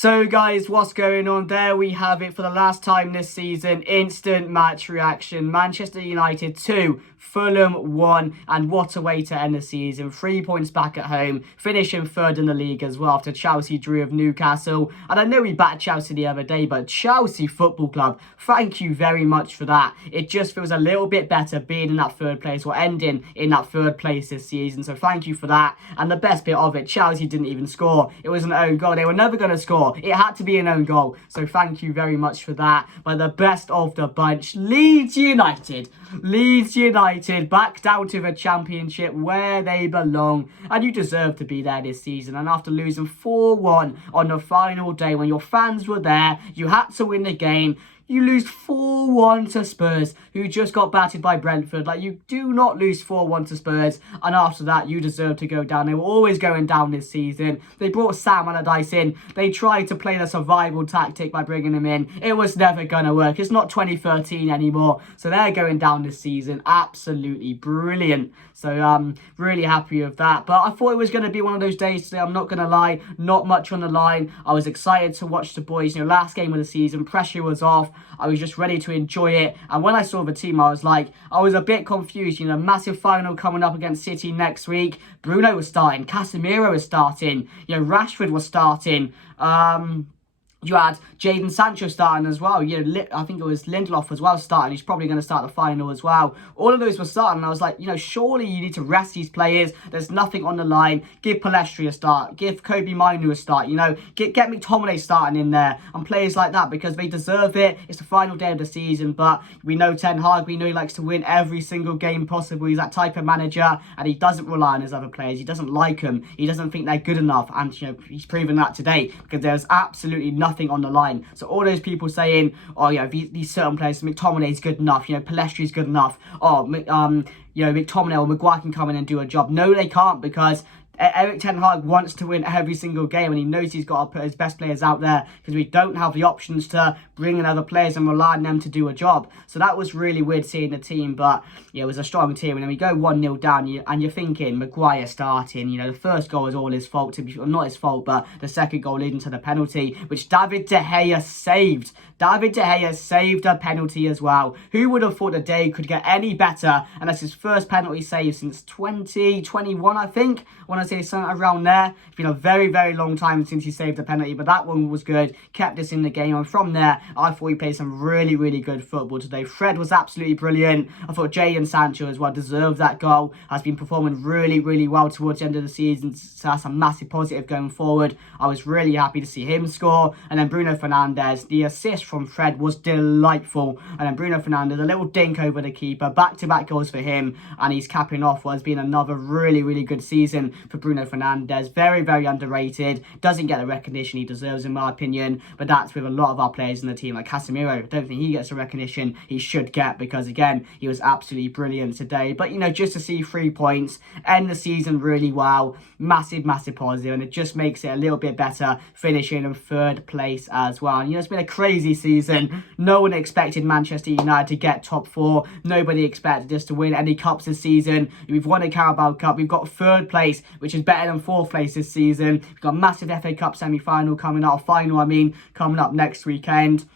So guys, what's going on? There we have it for the last time this season. Instant match reaction. Manchester United 2, Fulham 1, and what a way to end the season. 3 points back at home, finishing third in the league as well after Chelsea drew of Newcastle. And I know we battered Chelsea the other day, but Chelsea Football Club, thank you very much for that. It just feels a little bit better being in that third place or ending in that third place this season. So thank you for that. And the best bit of it, Chelsea didn't even score. It was an own goal. They were never going to score. It had to be an own goal. So thank you very much for that. But the best of the bunch, Leeds United. Leeds United back down to the Championship where they belong. And you deserve to be there this season. And after losing 4-1 on the final day when your fans were there, you had to win the game. You lose 4-1 to Spurs, who just got battered by Brentford. Like, you do not lose 4-1 to Spurs. And after that, you deserve to go down. They were always going down this season. They brought Sam Allardyce in. They tried to play the survival tactic by bringing him in. It was never going to work. It's not 2013 anymore. So they're going down this season. Absolutely brilliant. So really happy with that. But I thought it was going to be one of those days today. I'm not going to lie. Not much on the line. I was excited to watch the boys. You know, last game of the season, pressure was off. I was just ready to enjoy it. And when I saw the team, I was a bit confused. You know, massive final coming up against City next week. Bruno was starting. Casemiro was starting. You know, Rashford was starting. You had Jadon Sancho starting as well. You know, I think it was Lindelof as well starting. He's probably going to start the final as well. All of those were starting. And I was like, you know, surely you need to rest these players. There's nothing on the line. Give Palestri a start. Give Kobe Minu a start. You know, get McTominay starting in there. And players like that because they deserve it. It's the final day of the season. But we know Ten Hag. We know he likes to win every single game possible. He's that type of manager. And he doesn't rely on his other players. He doesn't like them. He doesn't think they're good enough. And, you know, he's proven that today. Because there's absolutely nothing on the line. So all those people saying, oh yeah, these certain players, McTominay is good enough, you know, Palestri is good enough, oh, you know, McTominay or Maguire can come in and do a job. No, they can't, because Erik Ten Hag wants to win every single game and he knows he's got to put his best players out there because we don't have the options to bring in other players and rely on them to do a job. So that was really weird seeing the team, but yeah, it was a strong team. And then we go 1-0 down and you're thinking Maguire starting, you know, the first goal was all his fault, to be sure, not his fault, but the second goal leading to the penalty, which David De Gea saved. David De Gea saved a penalty as well. Who would have thought the day could get any better? And that's his first penalty save since 2021, I think. I want to say something around there. It's been a very, very long time since he saved a penalty, but that one was good. Kept us in the game. And from there, I thought he played some really, really good football today. Fred was absolutely brilliant. I thought Jadon Sancho as well deserved that goal. Has been performing really, really well towards the end of the season. So that's a massive positive going forward. I was really happy to see him score. And then Bruno Fernandes, the assist from Fred was delightful. And then Bruno Fernandes, a little dink over the keeper. Back-to-back goals for him. And he's capping off what has been another really, really good season for Bruno Fernandes. Very, very underrated. Doesn't get the recognition he deserves, in my opinion. But that's with a lot of our players in the team. Like Casemiro, I don't think he gets the recognition he should get. Because, again, he was absolutely brilliant today. But, you know, just to see 3 points, end the season really well. Massive, massive positive. And it just makes it a little bit better finishing in third place as well. And, you know, it's been a crazy season. No one expected Manchester United to get top 4. Nobody expected us to win any cups this season. We've won a Carabao Cup. We've got third place, which is better than fourth place this season. We've got a massive FA Cup semi-final coming up, coming up next weekend.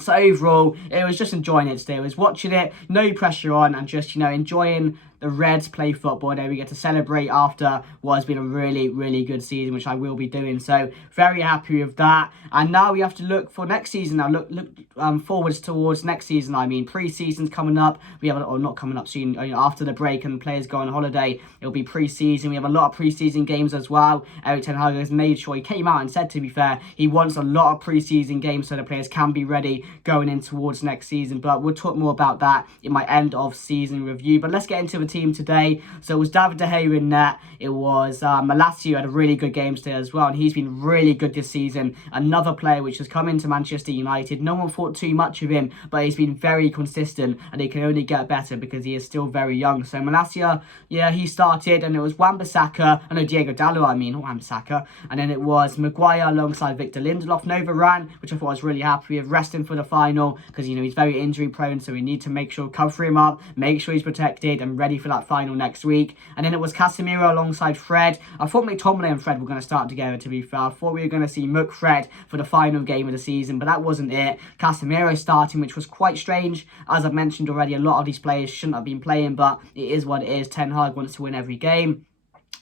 So overall, it was just enjoying it today. I was watching it, no pressure on, and just, you know, enjoying the Reds play football. There we get to celebrate after what has been a really, really good season, which I will be doing. So very happy with that. And now we have to look for next season. Now look forwards towards next season. I mean, pre-season's coming up. We have, or not coming up soon. You know, after the break and players go on holiday, it'll be pre-season. We have a lot of pre-season games as well. Erik Ten Hag has made sure, he came out and said, to be fair, he wants a lot of pre-season games so the players can be ready going in towards next season. But we'll talk more about that in my end of season review. But let's get into the team today. So it was David De Gea in net. It was Malacia had a really good game today as well, and he's been really good this season. Another player which has come into Manchester United. No one thought too much of him, but he's been very consistent, and he can only get better because he is still very young. So Malacia, yeah, he started, and it was Diego Dalot, not Wan-Bissaka, and then it was Maguire alongside Victor Lindelof. No Varane, which I thought I was really happy with, resting for the final because, you know, he's very injury prone, so we need to make sure cover him up, make sure he's protected and ready ready for that final next week. And then it was Casemiro alongside Fred. I thought McTominay and Fred were going to start together, to be fair. I thought we were going to see Fred for the final game of the season, but that wasn't it. Casemiro starting, which was quite strange. As I've mentioned already, a lot of these players shouldn't have been playing, but it is what it is. Ten Hag wants to win every game.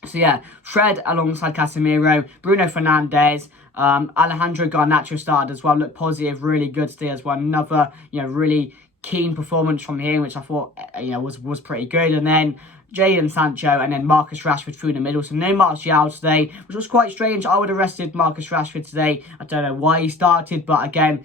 So yeah, Fred alongside Casemiro, Bruno Fernandes, Alejandro Garnacho started as well. Looked positive, really good today as well. Another, really keen performance from him, which I thought, was pretty good. And then Jadon Sancho and then Marcus Rashford through the middle. So no Martial today, which was quite strange. I would have rested Marcus Rashford today. I don't know why he started, but again,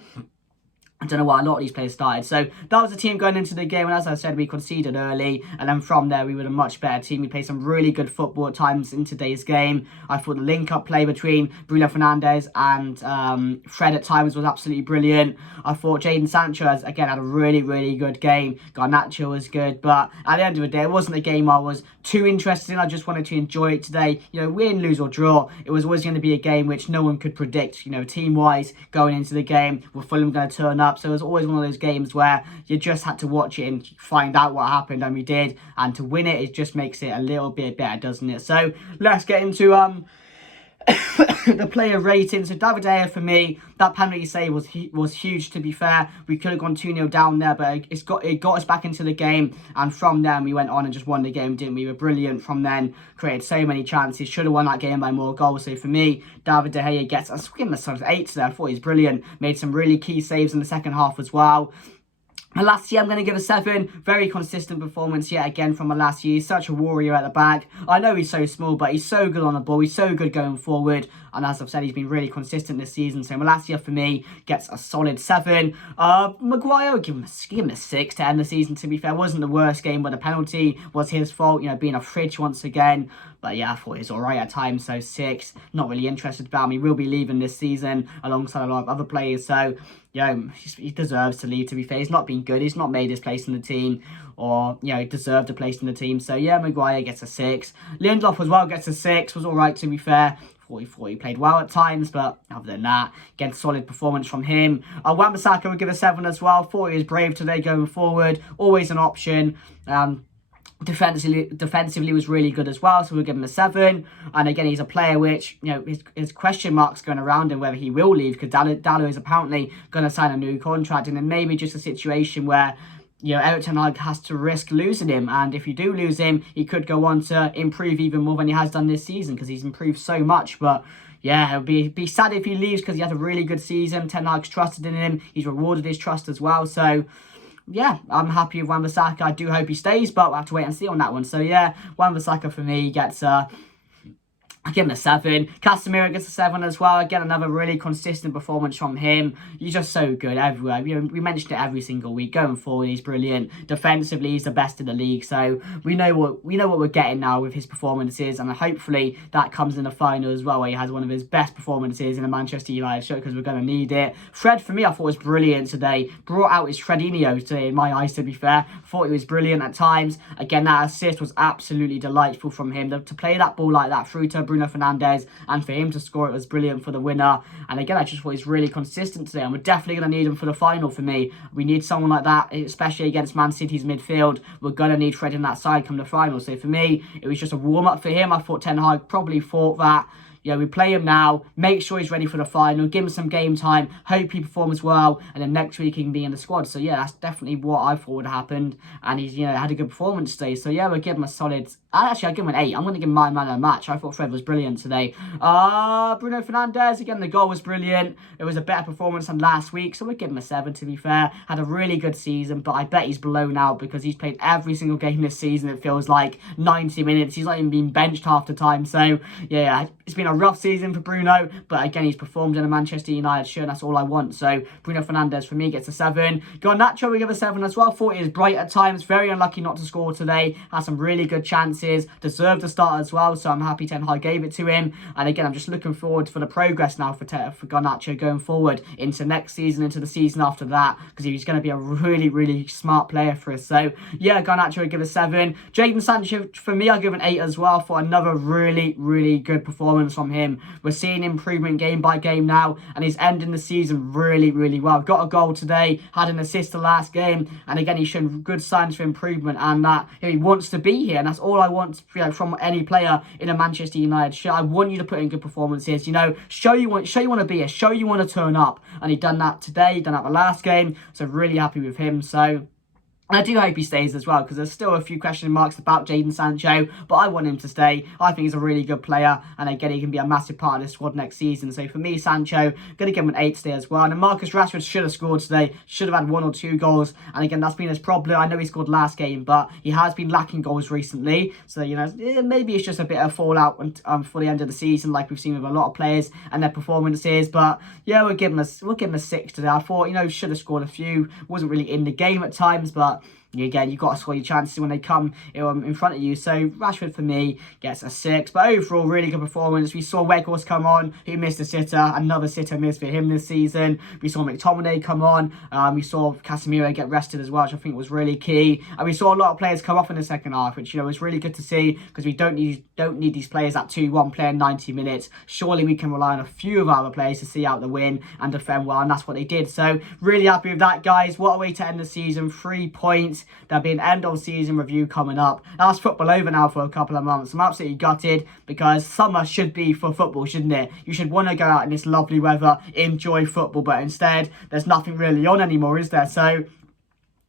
I don't know why a lot of these players started. So that was the team going into the game. And as I said, we conceded early. And then from there, we were a much better team. We played some really good football at times in today's game. I thought the link-up play between Bruno Fernandes and Fred at times was absolutely brilliant. I thought Jadon Sancho, again, had a really, really good game. Garnacho was good. But at the end of the day, it wasn't a game I was too interested in. I just wanted to enjoy it today. Win, lose or draw. It was always going to be a game which no one could predict, team-wise going into the game. Were Fulham going to turn up? So it was always one of those games where you just had to watch it and find out what happened, and we did. And to win it just makes it a little bit better, doesn't it? So let's get into the player rating. So David De Gea, for me, that penalty save was huge, to be fair. We could have gone 2-0 down there, but it got us back into the game. And from then, we went on and just won the game, didn't we? We were brilliant from then. Created so many chances. Should have won that game by more goals. So for me, David De Gea gets, I'll give him a sort of 8 there. I thought he was brilliant. Made some really key saves in the second half as well. Malacia, I'm going to give a 7. Very consistent performance yet again from Malacia. He's such a warrior at the back. I know he's so small, but he's so good on the ball. He's so good going forward. And as I've said, he's been really consistent this season. So Malacia, for me, gets a solid 7. Maguire, give him a 6 to end the season, to be fair. It wasn't the worst game, but the penalty was his fault, being a fridge once again. But yeah, I thought he was all right at times, so 6. Not really interested about him. He will be leaving this season alongside a lot of other players. So, he deserves to leave, to be fair. He's not been good. He's not made his place in the team or, he deserved a place in the team. So, yeah, Maguire gets a 6. Lindelof as well gets a 6. Was all right, to be fair. Thought he played well at times, but other than that, again, solid performance from him. Wan-Bissaka would give a 7 as well. Thought he was brave today going forward. Always an option. Defensively was really good as well, so we'll give him a 7. And again, he's a player which, his question marks going around him whether he will leave, because Dallo is apparently going to sign a new contract, and then maybe just a situation where Erik ten Hag has to risk losing him, and if you do lose him, he could go on to improve even more than he has done this season, because he's improved so much. But yeah, it would be sad if he leaves, because he had a really good season. Ten Hag's trusted in him. He's rewarded his trust as well, so yeah, I'm happy with Wan-Bissaka. I do hope he stays, but we'll have to wait and see on that one. So yeah, Wan-Bissaka for me gets I give him a 7. Casemiro gets a 7 as well. Again, another really consistent performance from him. He's just so good everywhere. We mentioned it every single week. Going forward, he's brilliant. Defensively, he's the best in the league. So we know what we're getting now with his performances, and hopefully that comes in the final as well, where he has one of his best performances in a Manchester United shirt, because we're going to need it. Fred, for me, I thought was brilliant today. Brought out his Fredinho today, in my eyes, to be fair. Thought he was brilliant at times. Again, that assist was absolutely delightful from him. To play that ball like that through to Bruno Fernandes, and for him to score it was brilliant for the winner. And again, I just thought he's really consistent today, and we're definitely going to need him for the final for me. We need someone like that, especially against Man City's midfield. We're going to need Fred in that side come the final. So for me, it was just a warm-up for him. I thought Ten Hag probably thought that, we play him now, make sure he's ready for the final, give him some game time, hope he performs well, and then next week he can be in the squad. So yeah, that's definitely what I thought would have happened, and he's had a good performance today. So yeah, we'll give him a solid, actually I'll give him an 8. I'm going to give him my man of the match. I thought Fred was brilliant today. Bruno Fernandes, again, the goal was brilliant. It was a better performance than last week, so we'll give him a 7, to be fair. Had a really good season, but I bet he's blown out, because he's played every single game this season. It feels like 90 minutes. He's not even been benched half the time. So yeah, it's been a rough season for Bruno, but again, he's performed in a Manchester United shirt, and that's all I want. So Bruno Fernandes for me gets a 7. Garnacho, we give a 7 as well. Thought he was bright at times, very unlucky not to score today. Had some really good chances, deserved to start as well, so I'm happy Ten Hag gave it to him. And again, I'm just looking forward for the progress now for Garnacho going forward into next season, into the season after that, because he's going to be a really, really smart player for us. So yeah, Garnacho would give a 7. Jadon Sancho, for me, I'll give an 8 as well, for another really, really good performance. performance from him. We're seeing improvement game by game now, and he's ending the season really, really well. Got a goal today, had an assist the last game, and again, he's shown good signs for improvement, and that he wants to be here, and that's all I want, from any player in a Manchester United shirt. I want you to put in good performances, show you want to be here, show you want to turn up, and he done that today, he done that the last game, so really happy with him. So I do hope he stays as well, because there's still a few question marks about Jadon Sancho, but I want him to stay. I think he's a really good player, and again, he can be a massive part of the squad next season. So for me, Sancho, going to give him an 8 today as well. And Marcus Rashford should have scored today, should have had 1 or 2 goals, and again, that's been his problem. I know he scored last game, but he has been lacking goals recently, so maybe it's just a bit of fallout for the end of the season, like we've seen with a lot of players and their performances. But yeah, we'll give him a 6 today. I thought, should have scored a few, wasn't really in the game at times, but again, you've got to score your chances when they come in front of you. So Rashford for me gets a 6. But overall, really good performance. We saw Weghorst come on, who missed a sitter. Another sitter missed for him this season. We saw McTominay come on. We saw Casemiro get rested as well, which I think was really key. And we saw a lot of players come off in the second half, which was really good to see, because we don't need these players at 2-1 playing 90 minutes. Surely we can rely on a few of our other players to see out the win and defend well, and that's what they did. So really happy with that, guys. What a way to end the season. 3 points. There'll be an end of season review coming up. That's football over now for a couple of months. I'm absolutely gutted, because summer should be for football, shouldn't it? You should want to go out in this lovely weather, enjoy football, but instead there's nothing really on anymore, is there? So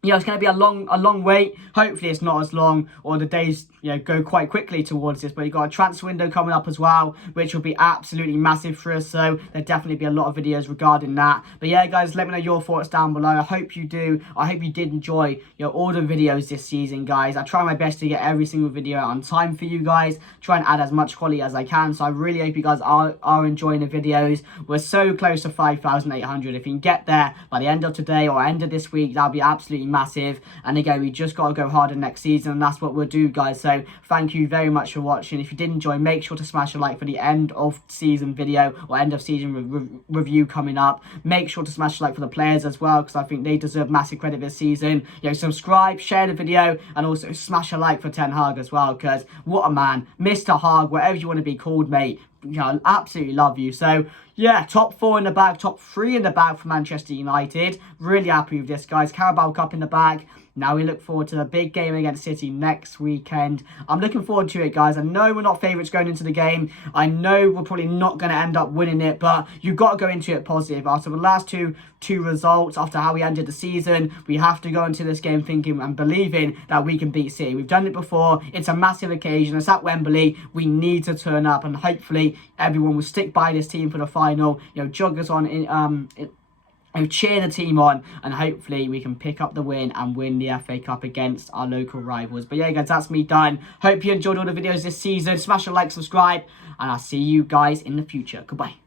it's going to be a long wait. Hopefully it's not as long, or the days go quite quickly towards this. But you've got a transfer window coming up as well, which will be absolutely massive for us. So there'll definitely be a lot of videos regarding that. But yeah, guys, let me know your thoughts down below. I hope you do. I hope you did enjoy all the videos this season, guys. I try my best to get every single video out on time for you guys. Try and add as much quality as I can. So I really hope you guys are enjoying the videos. We're so close to 5,800. If you can get there by the end of today or end of this week, that'll be absolutely massive. And again, we just got to go harder next season, and that's what we'll do, guys. So thank you very much for watching. If you did enjoy, make sure to smash a like for the end of season video or end of season review coming up. Make sure to smash a like for the players as well, because I think they deserve massive credit this season. Subscribe, share the video, and also smash a like for Ten Hag as well, because what a man. Mr. Hag, whatever you want to be called, mate. I absolutely love you. So yeah, top 4 in the bag, top 3 in the bag for Manchester United. Really happy with this, guys. Carabao Cup in the bag. Now we look forward to the big game against City next weekend. I'm looking forward to it, guys. I know we're not favourites going into the game. I know we're probably not going to end up winning it, but you've got to go into it positive. After the last two results, after how we ended the season, we have to go into this game thinking and believing that we can beat City. We've done it before. It's a massive occasion. It's at Wembley. We need to turn up, and hopefully everyone will stick by this team for the final. Jog us on and cheer the team on, and hopefully we can pick up the win and win the FA Cup against our local rivals. But yeah, guys, that's me done. Hope you enjoyed all the videos this season. Smash a like, subscribe, and I'll see you guys in the future. Goodbye.